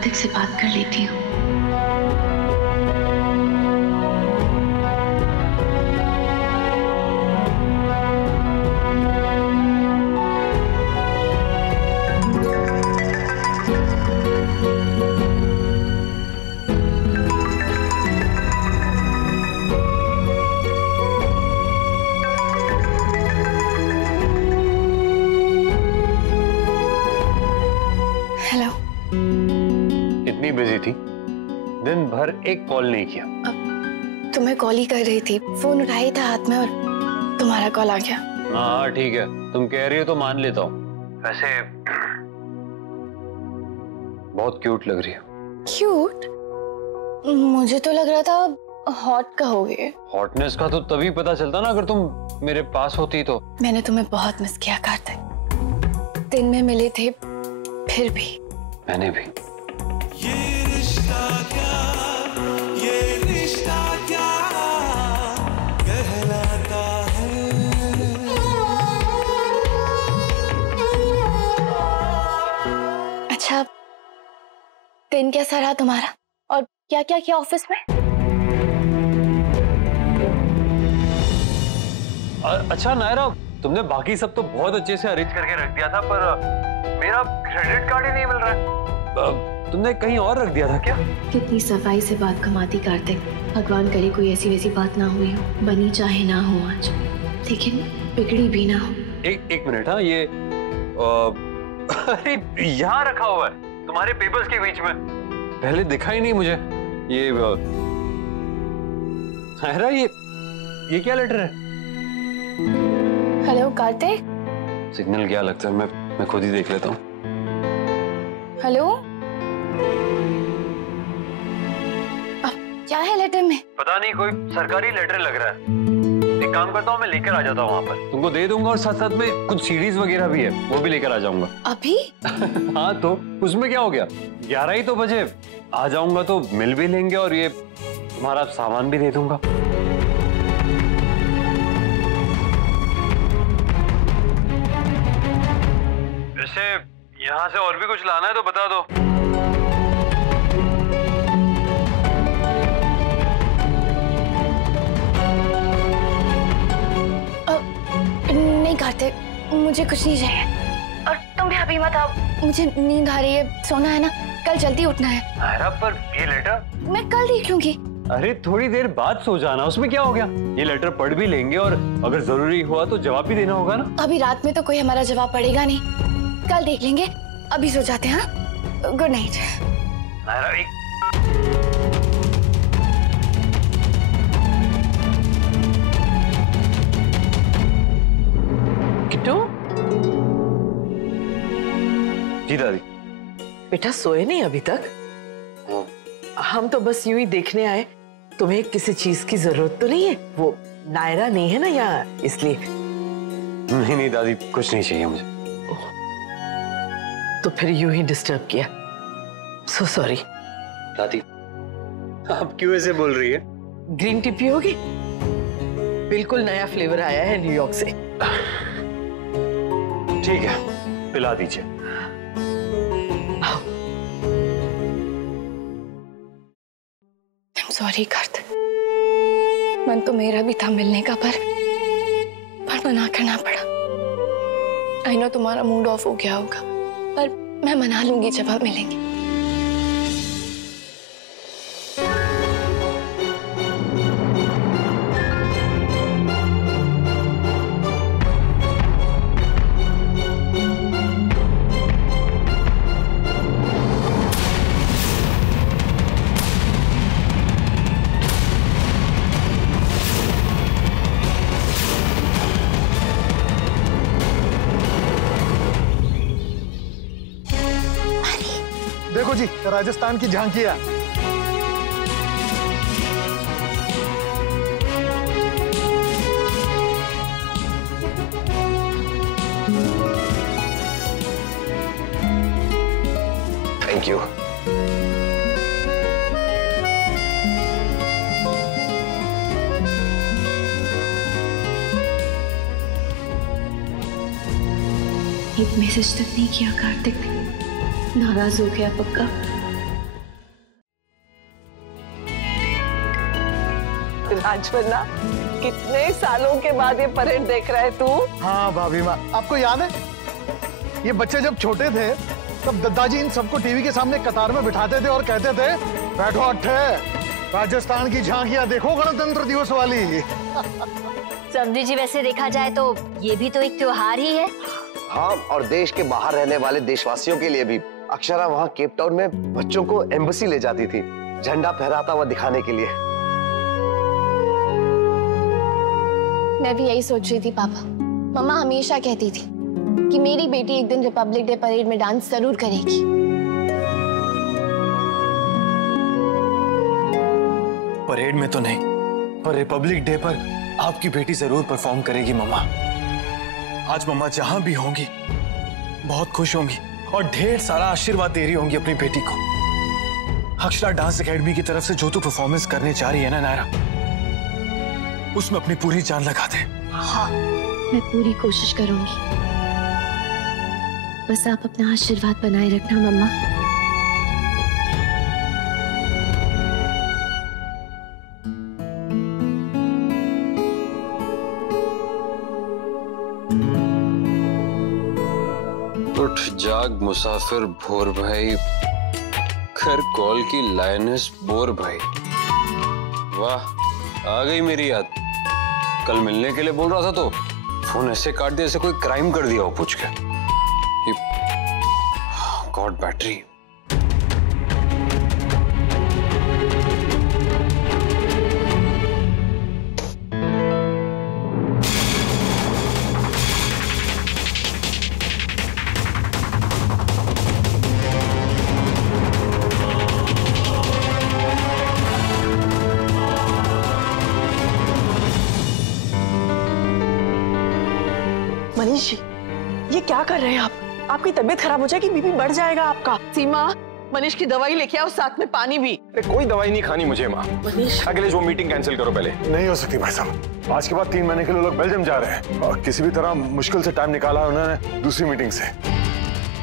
कार्तिक से बात कर लेती हूँ। हेलो। इतनी बिजी थी, दिन भर एक कॉल नहीं किया। तुम्हें कॉल ही कर रही थी, फोन उठाया ही था हाथ में और तुम्हारा कॉल आ गया। हाँ ठीक है, तुम कह रही हो तो मान लेता हूँ। वैसे बहुत क्यूट लग रही है। क्यूट? मुझे तो लग रहा था हॉट कहोगे। हॉटनेस का तो तभी पता चलता ना अगर तुम मेरे पास होती तो। मैंने तुम्हें बहुत मिस किया कार्तिक, दिन में मिले थे फिर भी। मैंने भी। ये रिश्ता क्या कहलाता है। अच्छा, दिन कैसा रहा तुम्हारा और क्या क्या किया ऑफिस में? अच्छा नायरा, तुमने बाकी सब तो बहुत अच्छे से अरेंज करके रख दिया था, पर मेरा क्रेडिट कार्ड ही नहीं मिल रहा है। तुमने कहीं और रख दिया था क्या? कितनी सफाई से बात कमाती कार्तिक, भगवान करे कोई ऐसी वैसी बात ना हुई हो, बनी चाहे ना हो आज, लेकिन बिगड़ी भी ना हो। एक मिनट। हाँ ये अरे यहाँ रखा हुआ है तुम्हारे पेपर्स के बीच में, पहले दिखा ही नहीं मुझे। ये नायरा, ये क्या लेटर है? हेलो कार्तिक। सिग्नल क्या लगता है, मैं खुद ही देख लेता हूँ। हेलो, क्या है लेटर में? पता नहीं, कोई सरकारी लेटर लग रहा है। एक काम करता हूँ, मैं लेकर आ जाता हूँ वहाँ पर, तुमको दे दूंगा और साथ साथ में कुछ सीडीज वगैरह भी है, वो भी लेकर आ जाऊंगा। अभी? हाँ तो उसमें क्या हो गया, 11 ही तो बजे। आ जाऊंगा तो मिल भी लेंगे और ये तुम्हारा सामान भी दे दूंगा। वैसे यहाँ से और भी कुछ लाना है तो बता दो। नहीं कार्तिक, मुझे कुछ नहीं चाहिए और तुम भी अभी मत आओ, मुझे नींद आ रही है, सोना है ना, कल जल्दी उठना है। नायरा, पर ये लेटर मैं कल देख लूंगी। अरे थोड़ी देर बाद सो जाना, उसमें क्या हो गया। ये लेटर पढ़ भी लेंगे और अगर जरूरी हुआ तो जवाब भी देना होगा ना। अभी रात में तो कोई हमारा जवाब पड़ेगा नहीं, कल देख लेंगे, अभी सो जाते हैं। हाँ, गुड नाइट। नायरा, किट्टू, जी दादी। बेटा सोए नहीं अभी तक? हम तो बस यूं ही देखने आए, तुम्हें किसी चीज की जरूरत तो नहीं है? वो नायरा नहीं है ना यहाँ, इसलिए। नहीं दादी, कुछ नहीं चाहिए मुझे। तो फिर यूं ही डिस्टर्ब किया, सो सॉरी। दादी, आप क्यों ऐसे बोल रही है? ग्रीन टी पियोगी? बिल्कुल नया फ्लेवर आया है न्यूयॉर्क से। ठीक है, पिला दीजिए। सॉरी कार्तिक, मन तो मेरा भी था मिलने का, पर मना करना पड़ा। आई नो तुम्हारा मूड ऑफ हो गया होगा, पर मैं मना लूंगी जब हम मिलेंगे। देखो जी, राजस्थान की झांकियां। Thank you. एक मैसेज तक नहीं किया कार्तिक, नाराज हो गया पक्का। राजवन्ना, कितने सालों के बाद ये परेड देख रहा है तू? हाँ भाभी माँ, आपको याद है ये बच्चे जब छोटे थे तब दादाजी इन सबको टीवी के सामने कतार में बिठाते थे और कहते थे बैठो अट्ठे, राजस्थान की झांकियां देखो गणतंत्र दिवस वाली। समझी जी, वैसे देखा जाए तो ये भी तो एक त्योहार ही है। हाँ, और देश के बाहर रहने वाले देशवासियों के लिए भी। अक्षरा वहाँ केप टाउन में बच्चों को एम्बेसी ले जाती थी, झंडा फहराता हुआ दिखाने के लिए। मैं भी यही सोच रही थी पापा। मम्मा हमेशा कहती थी कि मेरी बेटी एक दिन रिपब्लिक डे परेड में डांस जरूर करेगी। परेड में तो नहीं, पर रिपब्लिक डे पर आपकी बेटी जरूर परफॉर्म करेगी मम्मा। आज मम्मा जहां भी होंगी बहुत खुश होंगी और ढेर सारा आशीर्वाद दे रही होंगी अपनी बेटी को। अक्षरा डांस एकेडमी की तरफ से जो तू परफॉर्मेंस करने जा रही है ना नायरा, उसमें अपनी पूरी जान लगा दे। हाँ, मैं पूरी कोशिश करूंगी। बस आप अपना आशीर्वाद बनाए रखना मम्मा। उठ जाग मुसाफिर भोर भाई, खैर कॉल की लाइनस बोर भाई। वाह, आ गई मेरी याद। कल मिलने के लिए बोल रहा था तो फोन ऐसे काट दिया जैसे कोई क्राइम कर दिया हो पूछ के। God battery. मनीष जी, ये क्या कर रहे हैं आप? आपकी तबीयत खराब हो जाएगी, बीपी बढ़ जाएगा आपका। सीमा, मनीष की दवाई लेके आओ, साथ में पानी भी। कोई दवाई नहीं खानी मुझे माँ। मनीष, अगले जो मीटिंग कैंसिल करो पहले। नहीं हो सकती भाई साहब, आज के बाद 3 महीने के लिए लोग बेल्जियम जा रहे हैं और किसी भी तरह मुश्किल से टाइम निकाला उन्होंने दूसरी मीटिंग से।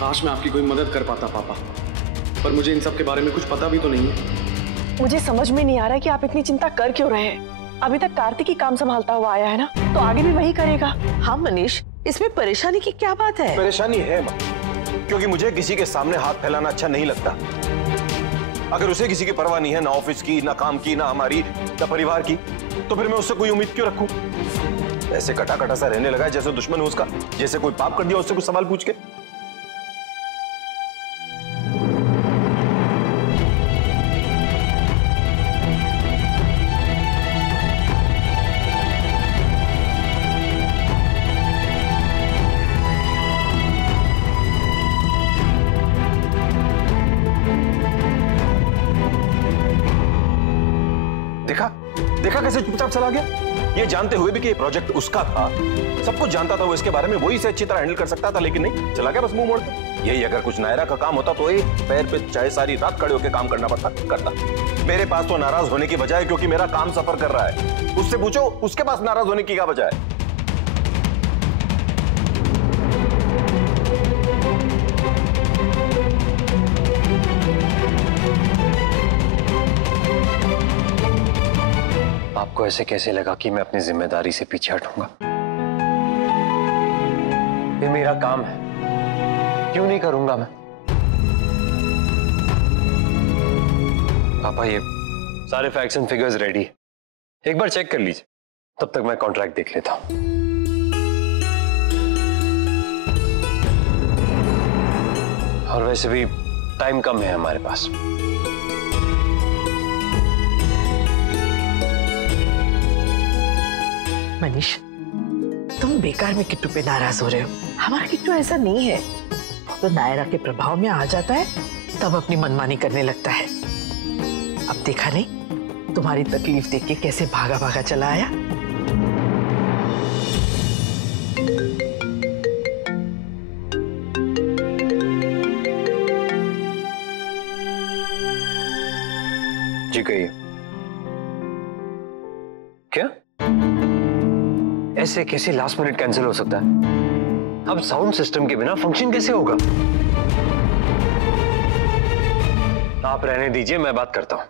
काश मैं आपकी कोई मदद कर पाता पापा, पर मुझे इन सब के बारे में कुछ पता भी तो नहीं है। मुझे समझ में नहीं आ रहा है कि आप इतनी चिंता कर क्यों रहे हैं। अभी तक कार्तिक ही काम संभालता हुआ आया है ना, तो आगे भी वही करेगा। हाँ मनीष, इसमें परेशानी की क्या बात है? परेशानी है माँ, क्योंकि मुझे किसी के सामने हाथ फैलाना अच्छा नहीं लगता। अगर उसे किसी की परवाह नहीं है, ना ऑफिस की, ना काम की, ना हमारी, ना परिवार की, तो फिर मैं उससे कोई उम्मीद क्यों रखूं? ऐसे कटा कटा सा रहने लगा है जैसे दुश्मन है उसका, जैसे कोई पाप कर दिया उससे कुछ सवाल पूछ के। देखा कैसे चुपचाप चला गया, ये जानते हुए भी कि ये प्रोजेक्ट उसका था। सब कुछ जानता था वो इसके बारे में, वही से अच्छी तरह हैंडल कर सकता था, लेकिन नहीं, चला गया बस मुंह मोड़ के। यही अगर कुछ नायरा का काम होता तो एक पैर पे चाहे सारी रात खड़े होकर काम करना पड़ता, करता। मेरे पास तो नाराज होने की बजाय, क्योंकि मेरा काम सफर कर रहा है, उससे पूछो उसके पास नाराज होने की क्या वजह है? आपको ऐसे कैसे लगा कि मैं अपनी जिम्मेदारी से पीछे हटूंगा? ये मेरा काम है, क्यों नहीं करूंगा मैं? पापा, ये सारे फैक्ट्स एंड फिगर्स रेडी है, एक बार चेक कर लीजिए, तब तक मैं कॉन्ट्रैक्ट देख लेता हूं। और वैसे भी टाइम कम है हमारे पास। मनीष, तुम बेकार में किट्टू पे नाराज हो रहे हो। हमारा किट्टू ऐसा नहीं है, तो नायरा के प्रभाव में आ जाता है तब अपनी मनमानी करने लगता है। अब देखा नहीं तुम्हारी तकलीफ देख के कैसे भागा भागा चला आया। जी कहिए। क्या ऐसे कैसे लास्ट मिनट कैंसिल हो सकता है? अब साउंड सिस्टम के बिना फंक्शन कैसे होगा? आप रहने दीजिए, मैं बात करता हूं।